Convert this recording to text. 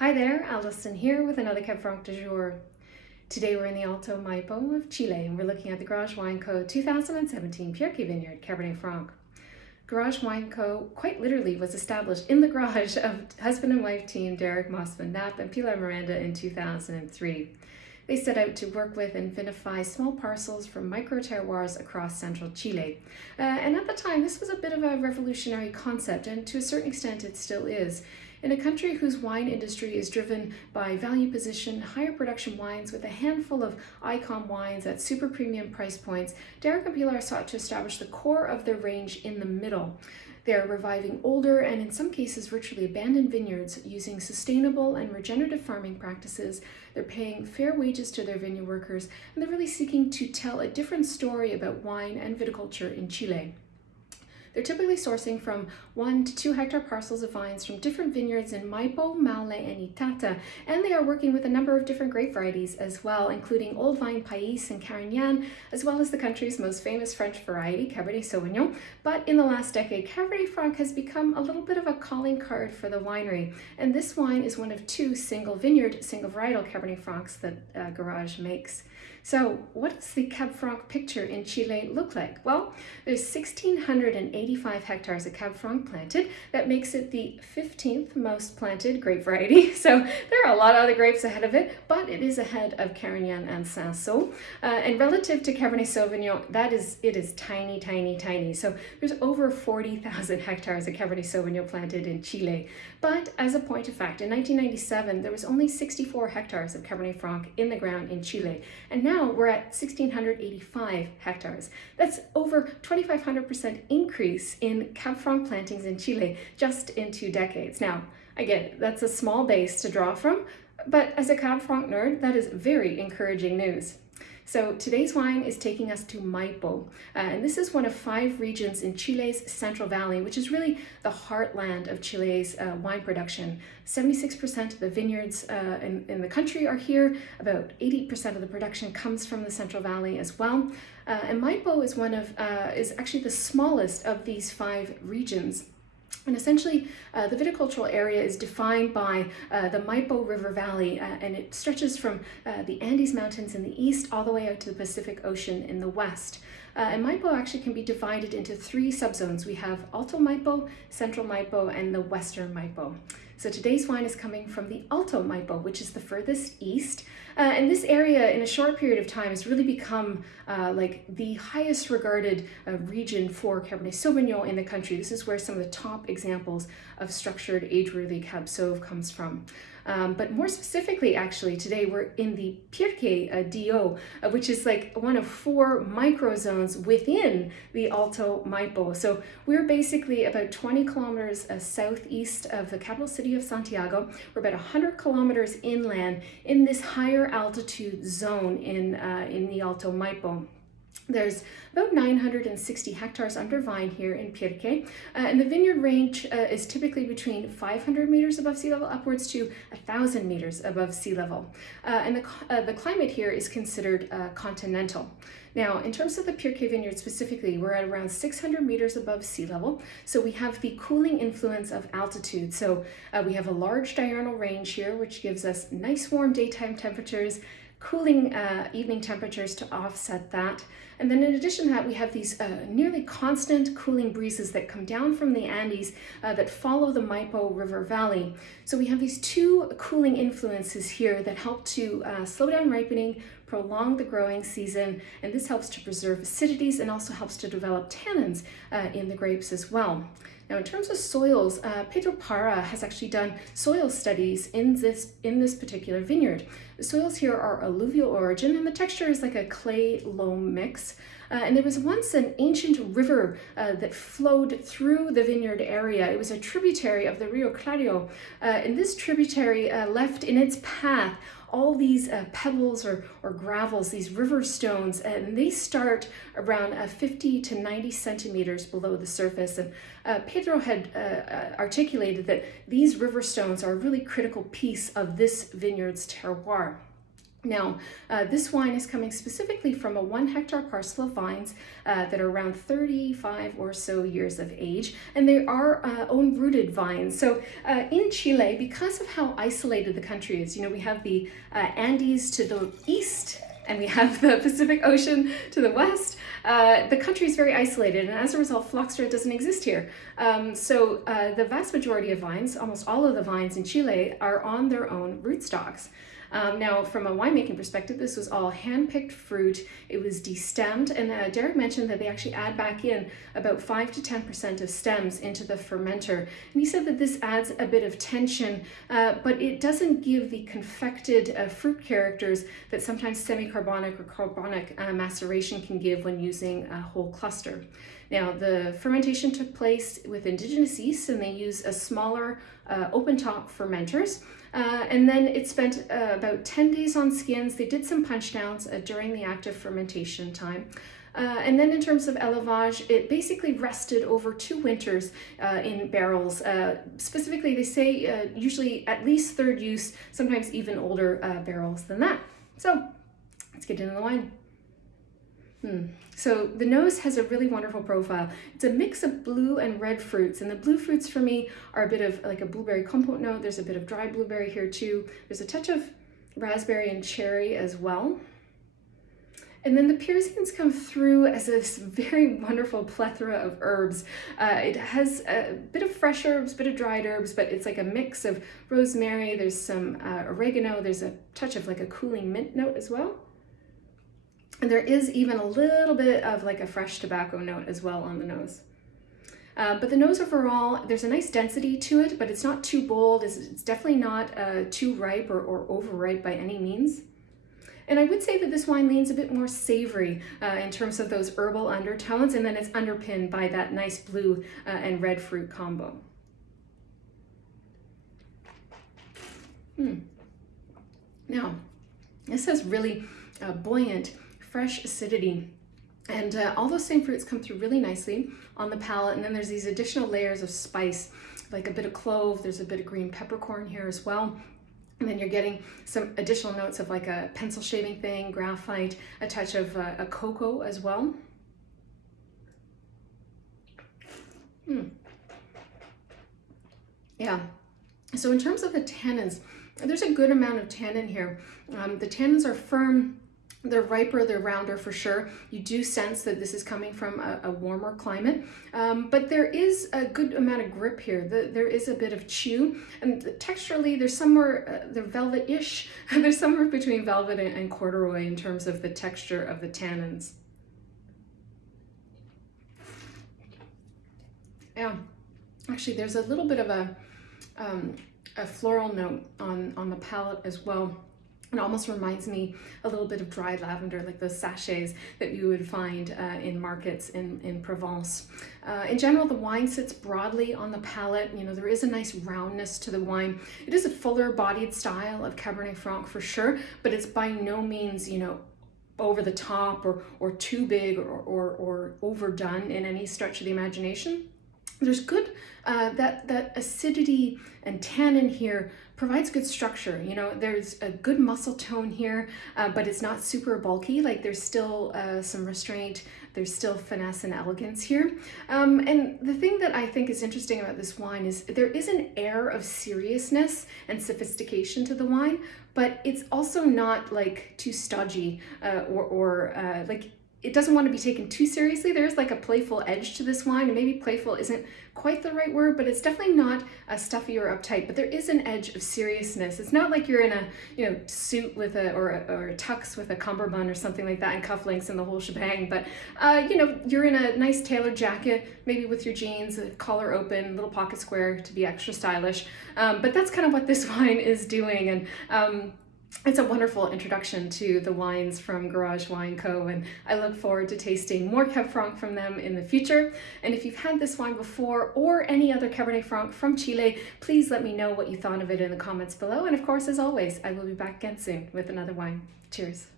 Hi there, Alison here with another Cab Franc du jour. Today we're in the Alto Maipo of Chile and we're looking at the Garage Wine Co. 2017 Pirque Vineyard Cabernet Franc. Garage Wine Co. quite literally was established in the garage of husband and wife team Derek Mossmann, Knapp and Pilar Miranda in 2003. They set out to work with and vinify small parcels from micro terroirs across central Chile. And at the time, this was a bit of a revolutionary concept, and to a certain extent it still is. In a country whose wine industry is driven by value position, higher production wines with a handful of icon wines at super premium price points, Derek and Pilar sought to establish the core of their range in the middle. They are reviving older and in some cases virtually abandoned vineyards using sustainable and regenerative farming practices. They're paying fair wages to their vineyard workers, and they're really seeking to tell a different story about wine and viticulture in Chile. They're typically sourcing from 1 to 2 hectare parcels of vines from different vineyards in Maipo, Maule and Itata, and they are working with a number of different grape varieties as well, including Old Vine Pays and Carignan, as well as the country's most famous French variety, Cabernet Sauvignon. But in the last decade, Cabernet Franc has become a little bit of a calling card for the winery, and this wine is one of 2 single vineyard, single varietal Cabernet Francs that Garage makes. So what does the Cab Franc picture in Chile look like? Well, there's 1,685 hectares of Cab Franc planted. That makes it the 15th most planted grape variety. So there are a lot of other grapes ahead of it, but it is ahead of Carignan and Cinsault. And relative to Cabernet Sauvignon, it is tiny, tiny, tiny. So there's over 40,000 hectares of Cabernet Sauvignon planted in Chile. But as a point of fact, in 1997, there was only 64 hectares of Cabernet Franc in the ground in Chile. And now we're at 1,685 hectares. That's over 2,500% increase in Cab Franc plantings in Chile just in 2 decades. Now, again, that's a small base to draw from, but as a Cab Franc nerd, that is very encouraging news. So today's wine is taking us to Maipo, and this is one of 5 regions in Chile's Central Valley, which is really the heartland of Chile's wine production. 76% of the vineyards in the country are here. About 80% of the production comes from the Central Valley as well. And Maipo is actually the smallest of these 5 regions. And essentially, the viticultural area is defined by the Maipo River Valley, and it stretches from the Andes Mountains in the east all the way out to the Pacific Ocean in the west. And Maipo actually can be divided into 3 subzones. We have Alto Maipo, Central Maipo, and the Western Maipo. So today's wine is coming from the Alto Maipo, which is the furthest east. And this area in a short period of time has really become like the highest regarded region for Cabernet Sauvignon in the country. This is where some of the top examples of structured age-worthy Cab Sauv comes from. But more specifically, actually, today we're in the Pirque D.O, which is like one of 4 microzones within the Alto Maipo. So we're basically about 20 kilometers southeast of the capital city of Santiago. We're about 100 kilometers inland in this higher altitude zone in the Alto Maipo. There's about 960 hectares under vine here in Pirque, and the vineyard range is typically between 500 meters above sea level upwards to 1,000 meters above sea level. And the climate here is considered continental. Now, in terms of the Pirque Vineyard specifically, we're at around 600 meters above sea level, so we have the cooling influence of altitude. So we have a large diurnal range here, which gives us nice warm daytime temperatures, cooling evening temperatures to offset that. And then in addition to that, we have these nearly constant cooling breezes that come down from the Andes that follow the Maipo River Valley. So we have these 2 cooling influences here that help to slow down ripening, prolong the growing season, and this helps to preserve acidities and also helps to develop tannins in the grapes as well. Now, in terms of soils, Pedro Parra has actually done soil studies in this particular vineyard. The soils here are alluvial origin, and the texture is like a clay-loam mix. And there was once an ancient river that flowed through the vineyard area. It was a tributary of the Rio Clario, and this tributary left in its path all these pebbles or gravels, these river stones, and they start around 50 to 90 centimeters below the surface. And Pedro had articulated that these river stones are a really critical piece of this vineyard's terroir. Now, this wine is coming specifically from a 1 hectare parcel of vines that are around 35 or so years of age, and they are own-rooted vines. So in Chile, because of how isolated the country is, we have the Andes to the east, and we have the Pacific Ocean to the west. The country is very isolated, and as a result, phylloxera doesn't exist here. So the vast majority of vines, almost all of the vines in Chile, are on their own rootstocks. Now, from a winemaking perspective, this was all hand-picked fruit. It was destemmed, and Derek mentioned that they actually add back in about 5 to 10% of stems into the fermenter. And he said that this adds a bit of tension, but it doesn't give the confected fruit characters that sometimes semi-carbonic or carbonic maceration can give when using a whole cluster. Now, the fermentation took place with indigenous yeast, and they use a smaller open-top fermenters. And then it spent about 10 days on skins. They did some punch downs during the active fermentation time. And then in terms of élevage, it basically rested over 2 winters in barrels. Specifically, they say usually at least third use, sometimes even older barrels than that. So let's get into the wine. So the nose has a really wonderful profile. It's a mix of blue and red fruits, and the blue fruits for me are a bit of like a blueberry compote note. There's a bit of dry blueberry here too. There's a touch of raspberry and cherry as well. And then the pyrazines come through as this very wonderful plethora of herbs. It has a bit of fresh herbs, bit of dried herbs, but it's like a mix of rosemary. There's some oregano. There's a touch of like a cooling mint note as well. And there is even a little bit of like a fresh tobacco note as well on the nose. But the nose overall, there's a nice density to it, but it's not too bold. It's definitely not too ripe or overripe by any means. And I would say that this wine leans a bit more savory in terms of those herbal undertones, and then it's underpinned by that nice blue and red fruit combo. Now, this has really buoyant, fresh acidity, and all those same fruits come through really nicely on the palate. And then there's these additional layers of spice, like a bit of clove. There's a bit of green peppercorn here as well. And then you're getting some additional notes of like a pencil shaving thing, graphite, a touch of a cocoa as well. Yeah. So in terms of the tannins, there's a good amount of tannin here. The tannins are firm. They're riper, they're rounder for sure. You do sense that this is coming from a warmer climate, but there is a good amount of grip here. There is a bit of chew, and texturally there's somewhere, they're velvet-ish. There's somewhere between velvet and corduroy in terms of the texture of the tannins. Yeah, actually there's a little bit of a floral note on the palate as well. It almost reminds me a little bit of dried lavender, like those sachets that you would find in markets in Provence. In general, the wine sits broadly on the palate. There is a nice roundness to the wine. It is a fuller bodied style of Cabernet Franc for sure, but it's by no means, over the top or too big or overdone in any stretch of the imagination. There's good, that acidity and tannin here provides good structure. There's a good muscle tone here, but it's not super bulky. Like there's still some restraint, there's still finesse and elegance here. And the thing that I think is interesting about this wine is there is an air of seriousness and sophistication to the wine, but it's also not like too stodgy or like it doesn't want to be taken too seriously. There's like a playful edge to this wine, and maybe playful isn't quite the right word, but it's definitely not stuffy or uptight, but there is an edge of seriousness. It's not like you're in a suit with or a tux with a cummerbund or something like that and cufflinks and the whole shebang, but you're in a nice tailored jacket, maybe with your jeans, a collar open, little pocket square to be extra stylish. But that's kind of what this wine is doing, and it's a wonderful introduction to the wines from Garage Wine Co. And I look forward to tasting more Cab Franc from them in the future. And if you've had this wine before or any other Cabernet Franc from Chile, please let me know what you thought of it in the comments below. And of course, as always, I will be back again soon with another wine. Cheers.